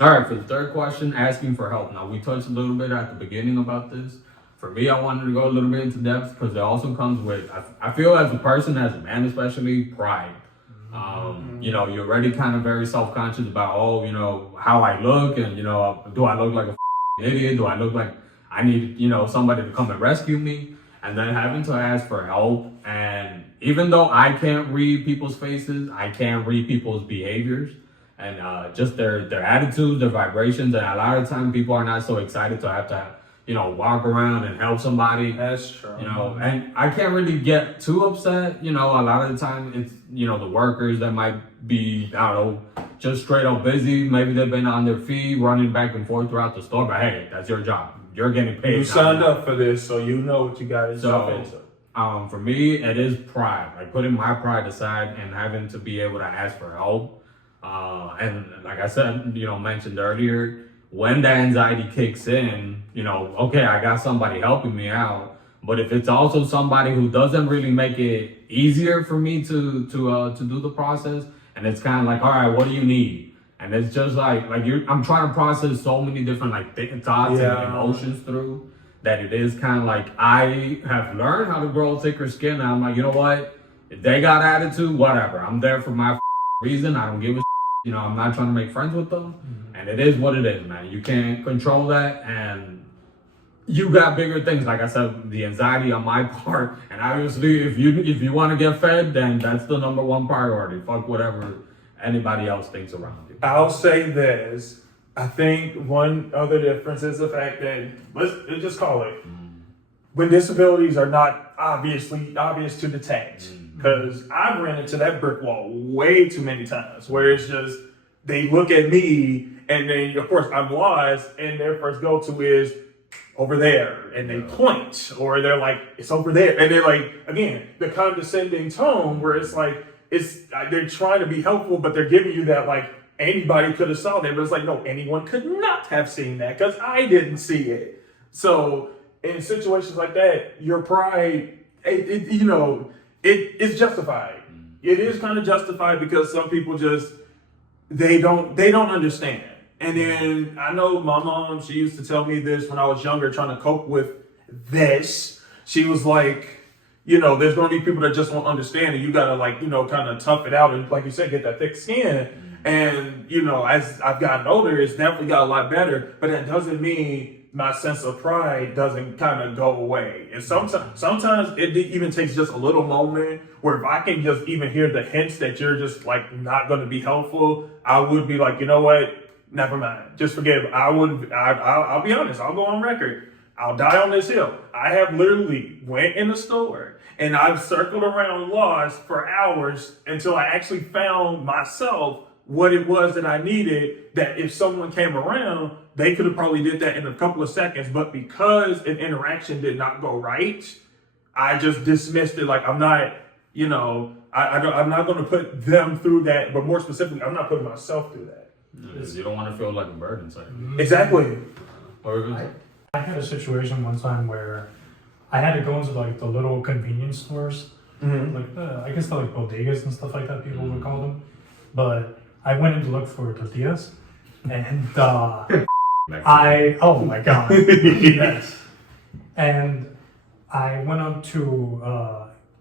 All right, for the third question, asking for help. Now, we touched a little bit at the beginning about this. For me, I wanted to go a little bit into depth because it also comes with, I feel as a person, as a man especially, pride. You're already kind of very self-conscious about, how I look and, do I look like a idiot? Do I look like I need, somebody to come and rescue me? And then having to ask for help. And even though I can't read people's faces, I can read people's behaviors and just their attitudes, their vibrations. And a lot of times people are not so excited to have to, walk around and help somebody. That's true. And I can't really get too upset. A lot of the time it's, the workers that might be, I don't know, just straight up busy. Maybe they've been on their feet running back and forth throughout the store, but hey, that's your job. You're getting paid. You signed up for this, so you know what you got yourself into. For me, it is pride. Like putting my pride aside and having to be able to ask for help. And like I said, mentioned earlier, when the anxiety kicks in, okay, I got somebody helping me out, but if it's also somebody who doesn't really make it easier for me to do the process, and it's kind of like, all right, what do you need? And it's just I'm trying to process so many different thoughts and emotions through that it is kind of like I have learned how to grow thicker skin. And I'm like, you know what? If they got attitude, whatever. I'm there for my reason. I don't give a I'm not trying to make friends with them. And it is what it is, man. You can't control that. And you got bigger things. Like I said, the anxiety on my part. And obviously, if you want to get fed, then that's the number one priority. Fuck whatever anybody else thinks around you. I'll say this. I think one other difference is the fact that, let's just call it, when disabilities are not obvious to the text. Because I've ran into that brick wall way too many times where it's just, they look at me and then, of course, I'm lost and their first go-to is over there and they point or they're like, it's over there. And they're like, again, the condescending tone where it's like, they're trying to be helpful, but they're giving you that like, anybody could have saw that, but it's like, no, anyone could not have seen that because I didn't see it. So in situations like that, your pride, it's justified. It is kind of justified because some people just, they don't understand. And then I know my mom, she used to tell me this when I was younger, trying to cope with this. She was like, there's going to be people that just won't understand and you got to kind of tough it out. And like you said, get that thick skin. And, as I've gotten older, it's definitely got a lot better, but that doesn't mean my sense of pride doesn't kind of go away. And sometimes it even takes just a little moment where if I can just even hear the hints that you're just like not going to be helpful, I would be like, you know what? Never mind. Just forget it. I'll be honest. I'll go on record. I'll die on this hill. I have literally went in the store and I've circled around lost for hours until I actually found myself what it was that I needed, that if someone came around, they could have probably did that in a couple of seconds. But because an interaction did not go right, I just dismissed it. Like I'm not, I'm not going to put them through that. But more specifically, I'm not putting myself through that. You don't want to feel like a burden. Exactly. I had a situation one time where I had to go into like the little convenience stores, I guess the like bodegas and stuff like that people would call them. But I went in to look for tortillas, and oh my god, yes. And I went up to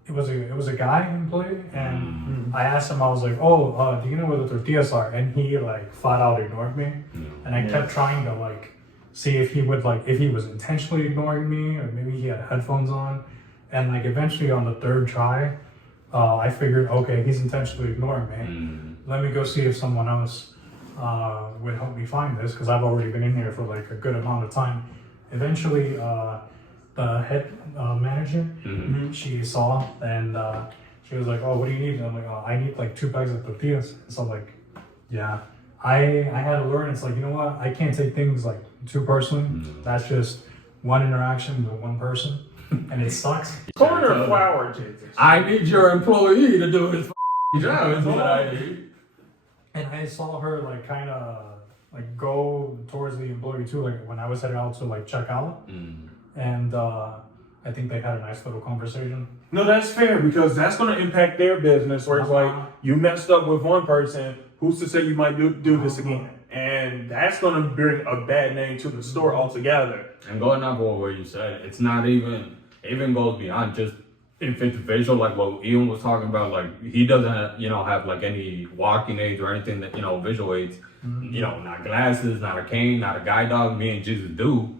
it was a guy employee, and I asked him, I was like, oh, do you know where the tortillas are? And he like flat out ignored me, and I kept trying to like see if he would if he was intentionally ignoring me, or maybe he had headphones on, and like eventually on the third try, I figured, okay, he's intentionally ignoring me. Let me go see if someone else would help me find this, because I've already been in here for like a good amount of time. Eventually, the head manager, she saw, and she was like, oh, what do you need? And I'm like, oh, I need like 2 bags of tortillas. So I'm like, yeah. I had to learn, it's like, you know what? I can't take things like too personally. That's just one interaction with one person, and it sucks. Corn or flour, Jesus? I need your employee to do his job, is what I need. And I saw her like kind of like go towards the employee too, like when I was headed out to like check out. And I think they had a nice little conversation. No, that's fair, because that's going to impact their business. Where it's like, you messed up with one person, who's to say you might do this again? And then that's going to bring a bad name to the store altogether. And going off of what you said, it's not even, it even goes beyond just if it's visual, like what Ian was talking about, like he doesn't, have like any walking aids or anything that, visual aids, not glasses, not a cane, not a guide dog, me and Jesus do.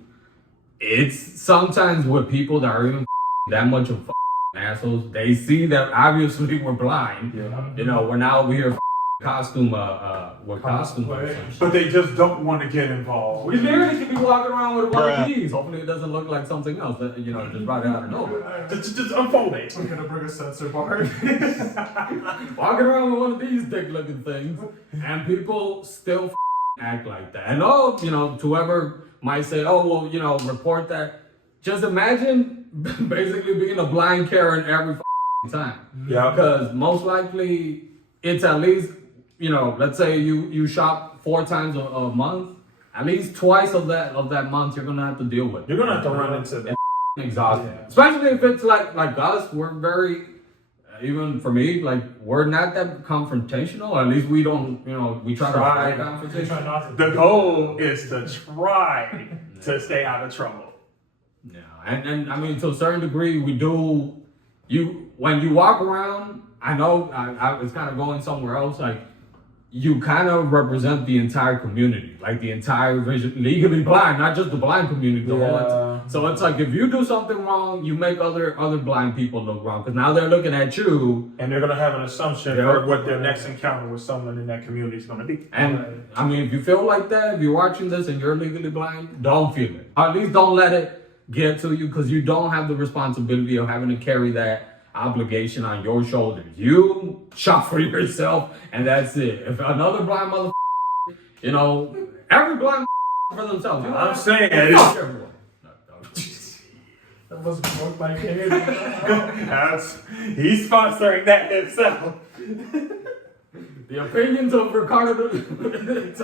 It's sometimes with people that are even that much of assholes, they see that obviously we're blind. Yeah. We're now over here costume, with costume. But they just don't want to get involved. We literally could be walking around with one Bruh. of these. Hopefully it doesn't look like something else that, just brought it out of nowhere. Just unfold it. I'm gonna bring a sensor bar. Walking around with one of these dick looking things, and people still act like that. And to whoever might say, oh, well, report that. Just imagine basically being a blind Karen every time. Yeah. Because most likely it's at least, let's say you shop 4 times a month, at least twice of that month you're gonna have to deal with. You're going to have to run into that. Exhausting. Yeah. Especially if it's like us, we're very, even for me, like we're not that confrontational. At least we don't, we try to Try. avoid confrontation. Try not to. The goal is to try to stay out of trouble. Yeah, and I mean to a certain degree, we do. When you walk around, I know I it's kind of going somewhere else. Like you kind of represent the entire community, like the entire legally blind, not just the blind community. The whole so it's like if you do something wrong, you make other blind people look wrong because now they're looking at you. And they're going to have an assumption for what their next encounter with someone in that community is going to be. And I mean, if you feel like that, if you're watching this and you're legally blind, don't feel it. Or at least don't let it get to you because you don't have the responsibility of having to carry that obligation on your shoulders. You shop for yourself and that's it. If another blind mother, every blind for themselves. I'm saying Fuck everyone. That was broke my kid. he's sponsoring that himself. The opinions of Ricardo, it's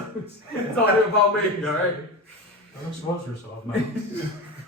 only about me, all right? Don't expose yourself, man.